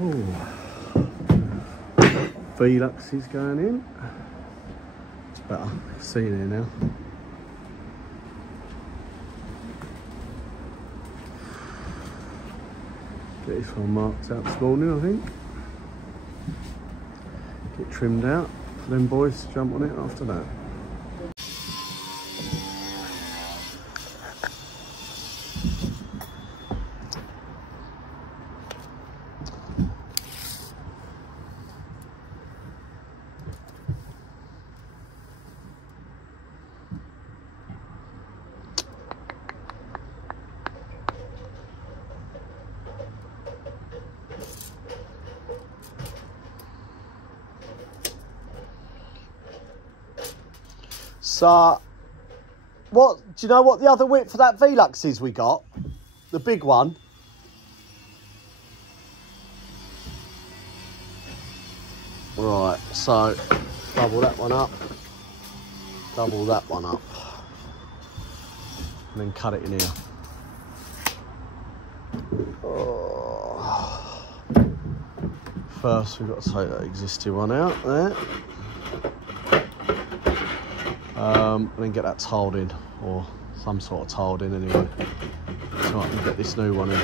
Oh, Velux is going in. It's better. See you there now. Get this one marked out this morning, I think. Get trimmed out for them boys to jump on it after that. So, what do you know what the other width for that Velux is we got? The big one. Right, so double that one up, double that one up, and then cut it in here. Oh. First we've got to take that existing one out there. And then get that tiled in, or some sort of tiled in anyway, so I can get this new one in.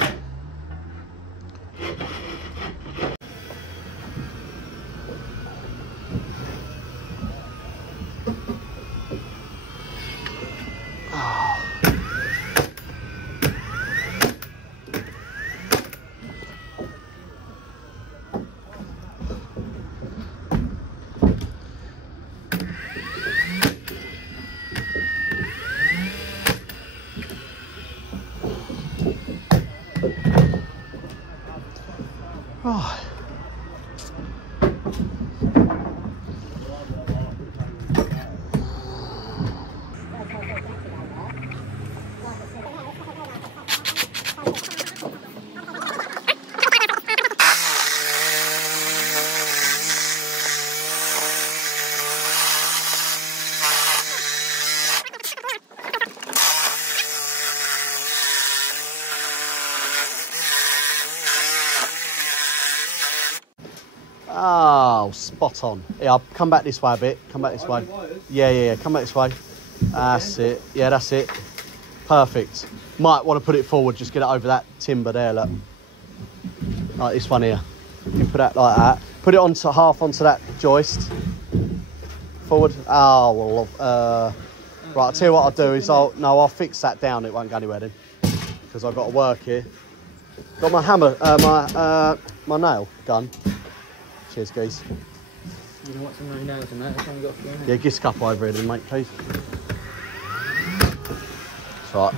Right. Oh, spot on. Yeah, I'll come back this way a bit. Come back this way. Yeah. Come back this way. That's it. Yeah, that's it. Perfect. Might want to put it forward. Just get it over that timber there, look. Like this one here. You put that like that. Put it onto half onto that joist. Forward. Oh, well, right, I'll tell you what I'll do is I'll fix that down. It won't go anywhere then. Because I've got to work here. Got my hammer, my nail gun. Cheers, geese. You want some new nails and that? That's what we got for you, yeah, get a couple over here then, mate, please. That's right.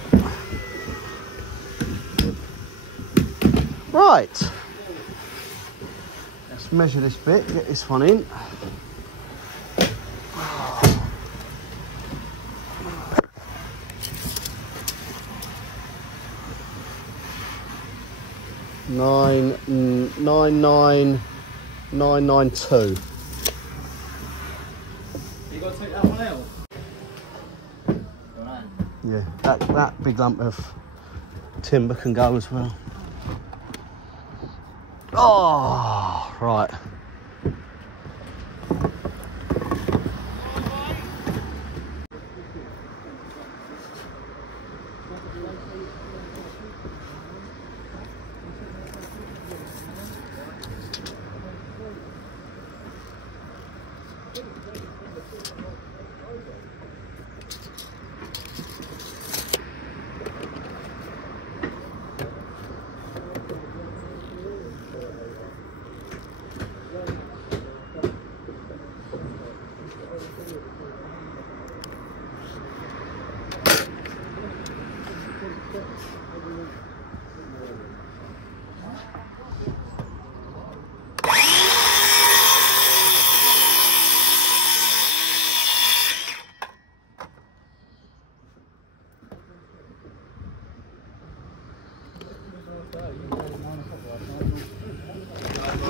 Right. Let's measure this bit, get this one in. Nine 992. You got to take that one out. Right. Yeah, that big lump of timber can go as well. Oh, right.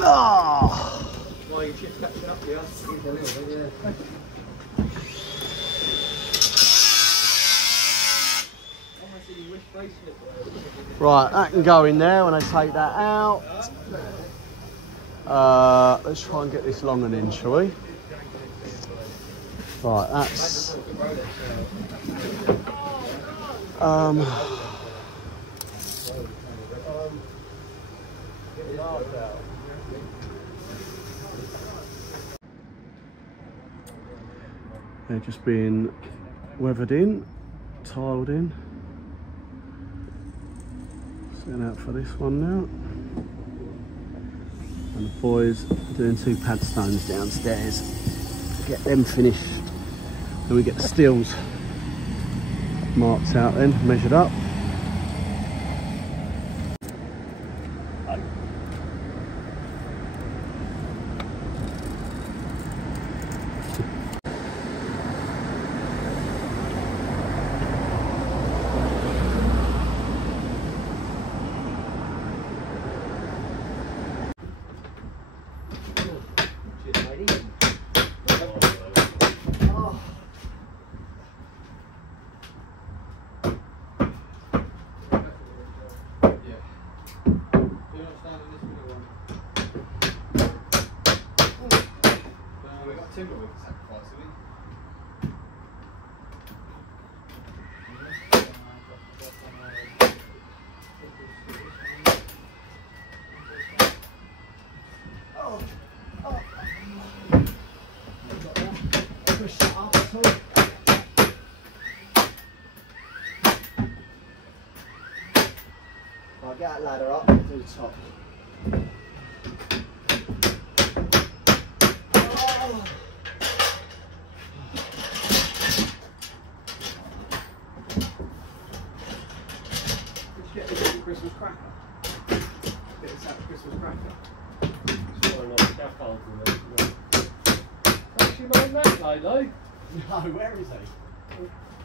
Oh. Well, your chip's catching up to you. A little bit, yeah. Right, that can go in there when I take that out. Let's try and get this long and in, shall we? Right, that's... They're just being weathered in, tiled in. Setting out for this one now. And the boys are doing 2 pad stones downstairs to get them finished. Then we get the steels marked out then, measured up. Timber with the sacrifice, have Push that up at all. Right, get that ladder up to the top. Get this out Christmas cracker. Get this out Christmas cracker. It's got a lot of scaffolds in there. Actually made that lately. No, where is he?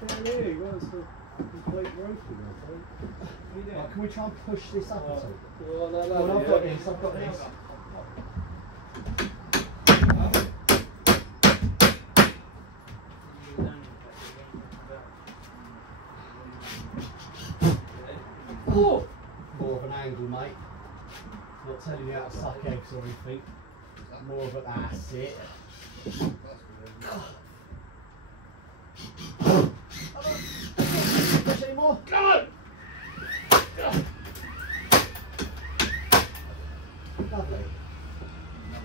Down here, he wants the complete roof in there. Right, can we try and push this up at all? Well, no, Well, I've got this, I've got this. Oh! More of an angle, mate. Not telling you how to suck eggs or anything. More of a, that's it. Push any more? Go! Lovely.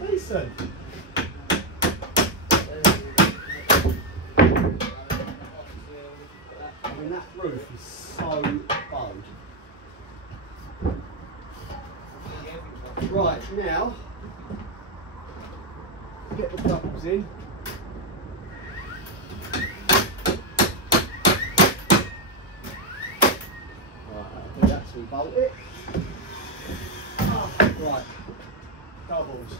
Decent. I mean, that roof is so bowed. Right, now, get the doubles in. Right, that'll do that till we bolt it. Right, doubles.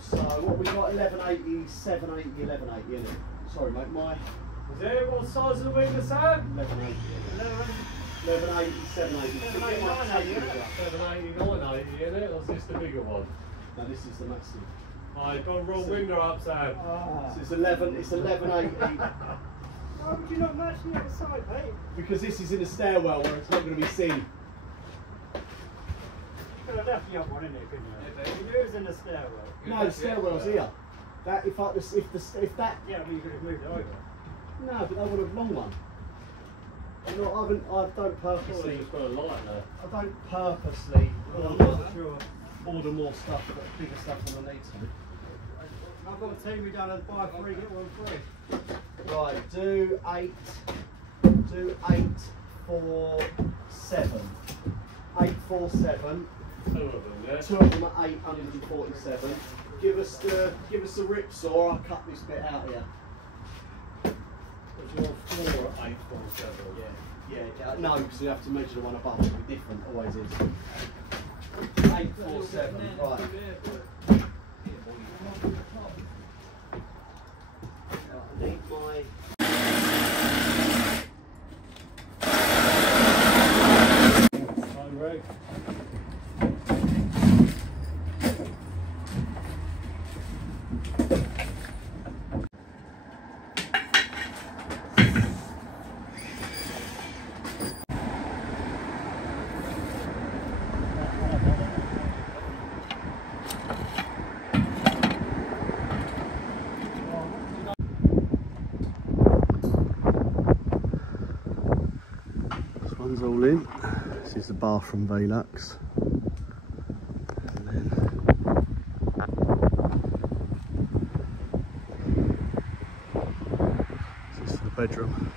So what we got, 1180, 780, 1180 in it. Sorry mate, my Is there what size of the wing is that? 1180. 1180, 780. 780, 980 in it, or is this the bigger one? No, this is the massive. I got wrong window up, Sam. So it's 1180. Why would you not match the other side, mate? Because this is in a stairwell where it's not going to be seen. You could have left the other one in there, couldn't you? It was in the stairwell. No, the stairwell's here. That if that. Yeah, but you could have moved it over. No, but they would have long one. I don't purposely. It's got a light there. I don't purposely I'm not sure. order more stuff, but bigger stuff than I need to. I've got a team we done and buy 3, get 1 free. Right, do 8, 4, 7. 8, 4, 7. 2 of them, yeah? 2 of them are 847. Give us the rip saw. I'll cut this bit out here. It's your 4 at 847. Yeah. No, because you have to measure the one above. It'll be different. Always is. 847. Right. I need my. Right. Curtains all in. This is the bathroom Velux. And then this is the bedroom.